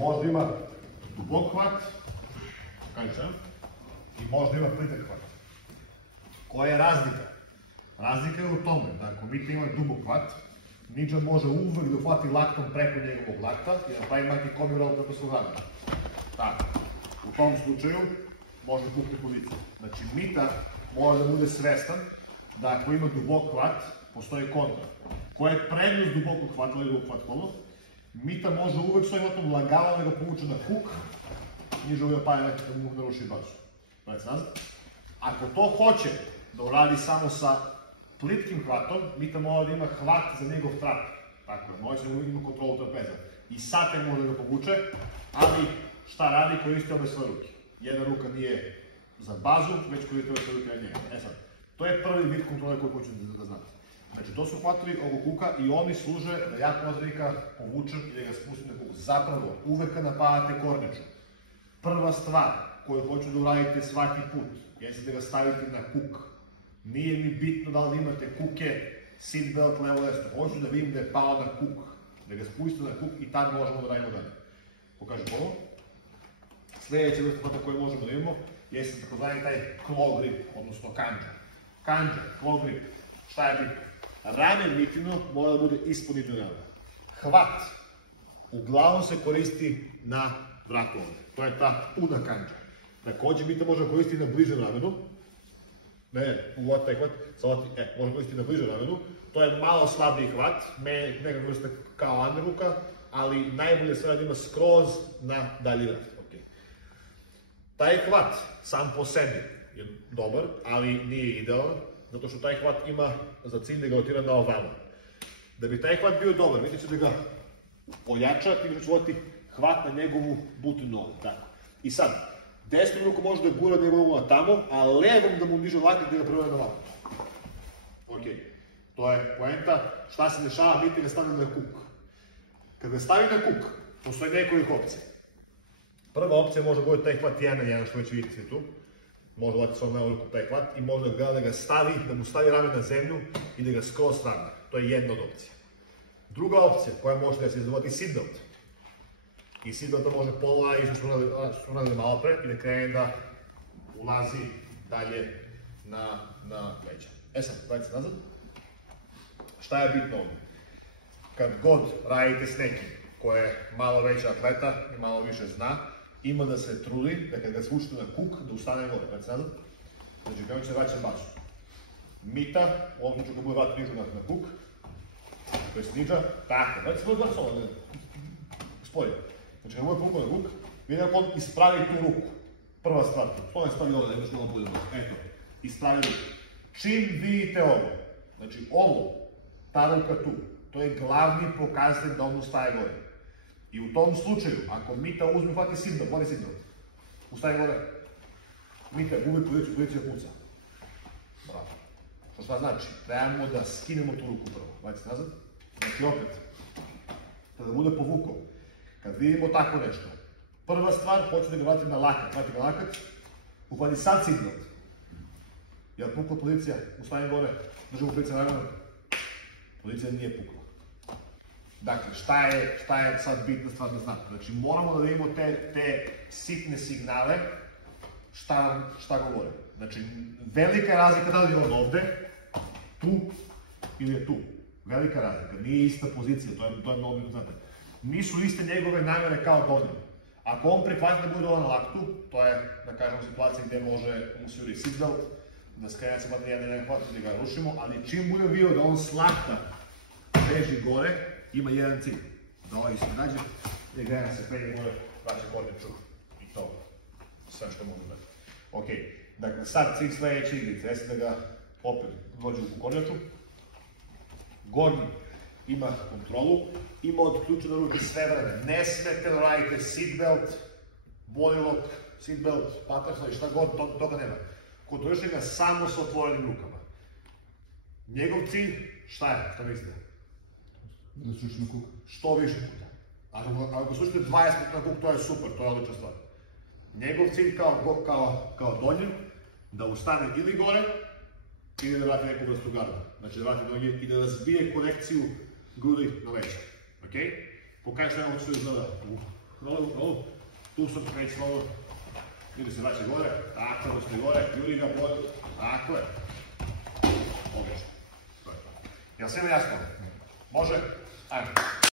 možda ima dubok hvat, i možda ima plitak hvat. Koja je razlika? Razlika je u tome da ako Mita ima dubok hvat, Ninja može uvek da uhvati laktom preko njegovog lakta i da pravi maki komi roll kako se uradi. Tako, u tom slučaju može pukne pozicija. Znači, Mita mora da bude svestan da ako ima dubok hvat, postoji kontra. Koja je prednost dubokog hvata ili uhvat kolo, Mita može uvek svojim hvatom lagano da ga povuče na huk, Ninja uvijek paja nekako da mu naruši bazu. Ako to hoće da uradi samo sa plitkim hvatom, Mita mora da ima hvat za njegov trap. Tako je, mora se uvijek ima kontrolu trapeza. I sad te može da ga povuče, ali šta radi? Koristi obe svoje ruke. Jedna ruka nije za bazu, već koristi obe svoje ruke na njega. E sad, to je prvi vid kontrole koji hoću da znate. Znači, to su hvatovi oko kuka i oni služe da ja pozdranika povučem i da ga spustim na kuk. Zapravo, uvek kad napadate kornjaču, prva stvar koju hoću da uradite svaki put, jeste da ga stavite na kuk. Nije mi bitno da li imate kuke, seatbelt, levo, desno. Hoću da vidim da je pao na kuk, da ga spustite na kuk i tad možemo da radimo dalje. Pokažem ponovo. Sljedeća vrsta hvata koju možemo da imamo jeste takozvani taj claw grip, odnosno kanđa. Kanđa, claw grip. Šta je bitno? Rame Mitino mora da bude ispod Ninja rame. Hvat uglavnom se koristi na vratu ovde. To je ta puna kanđa. Takođe Mita može koristiti na bližem ramenu. Uvati taj hvat, može koristiti na bližem ramenu. To je malo slabiji hvat, neka vrsta kao underhooka, ali najbolje sve da ima skroz na dalji vrat. Taj hvat sam po sebi je dobar, ali nije idealan, zato što taj hvat ima za cilj da ga rotira na ovamo. Da bi taj hvat bio dobar, vidite da ga ojača, ti ćeš uvati hvat na njegovu butinu ovdje, tako. I sad, desnom rukom može da gura njegovu na tamo, a levom da mu diže lakat da ga prevede na ovamo. Ok, to je poenta, šta se dešava, Mita ga stavlja na kuk. Kad ga stavi na kuk, postoji nekoliko opcija. Prva opcija može biti taj hvat 1 na 1, što već vidite tu. Može uvati svojom levom rukom taj hvat i može da ga stavi, da mu stavi rame na zemlju i da ga skroz ravna. To je jedna od opcija. Druga opcija koja može da se izvodi seatbelt. I seatbelta može pola i što smo radili malo pre i da krene da ulazi dalje na leđa. E sad, dajte se nazad. Šta je bitno ovdje? Kad god radite s nekim ko je malo veća atleta i malo više zna, ima da se trudi da kad ga svučite na kuk, da ustane gore. Dajte se nazad. Znači, kako će vraćam bazu. Mita, u ovom slučaju kad bude vratiti Ninja na kuk, to je Ninja, tako, dajte se bude gledati ovo, spolje. Znači, kad bude pukao na kuk, vidim kako on ispravi tu ruku. Prva stvar, to je stavi ovdje, da imaš malo bude. Eto, ispravi ruku. Čim vidite ovo, znači ovo, ta ruka tu, to je glavni pokazatelj da on ustaje gore. I u tom slučaju, ako Mita uzme, hvati seatbelt, ustaje gore. Mita gubi poziciju, pozicija puca. Bravo. Što šta znači? Trebamo da skinemo tu ruku prvo. Vajte se nazad. Znači opet, kada bude povukao, kad vidimo tako nešto, prva stvar, hoću da ga vratim na lakat. Vrati ga lakat, uhvati sad seatbelt. Jer pukla pozicija, ustaje gore, držimo pozicija naravno, pozicija nije pukla. Dakle, šta je sad bitna stvar da znate? Znači, moramo da vidimo te sitne signale šta govore. Znači, velika razlika da li je on ovde, tu ili je tu. Velika razlika, nije ista pozicija, to je mnogo bitno znate. Nisu iste njegove namere kao donjem. Ako on prihvati da bude ovo na laktu, to je, da kažemo, situacija gde može mu se uri seatbelt, da skrenja se hvati jedan hvat da ga rušimo, ali čim bude bio da on s lakta beži gore, ima jedan cilj, da ovaj se nađe, gdje grena se penje gore, vraća kornjaču i to, sve što mogu da. Ok, dakle sad cilj sledeće igrice, jeste da ga opet dođe u kornjaču, gornji ima kontrolu, ima odključene ruke sve vreme, ne smete da radite seatbelt, body lock, seatbelt, butterfly, šta god, toga nema. Kontroliše ga samo sa otvorenim rukama. Njegov cilj, šta je, šta mislite? Da slušiš na kuk. Što više puta. Ako slušate 20 puta na kuk, to je super, to je odlična stvar. Njegov cilj kao donji, da ustane ili gore, ili da vrati neku vrstu garda. Znači da vrati noge i da razbije konekciju grudi na leđa. Ok? Pokaži što je ovo što izgleda Rolu. Tu sam kreći slovo. Vidi se vraća gore. Tako, da ste gore. Juri ga pod. Tako je. Odlično. Jel sve jasno? Može? Ajmo.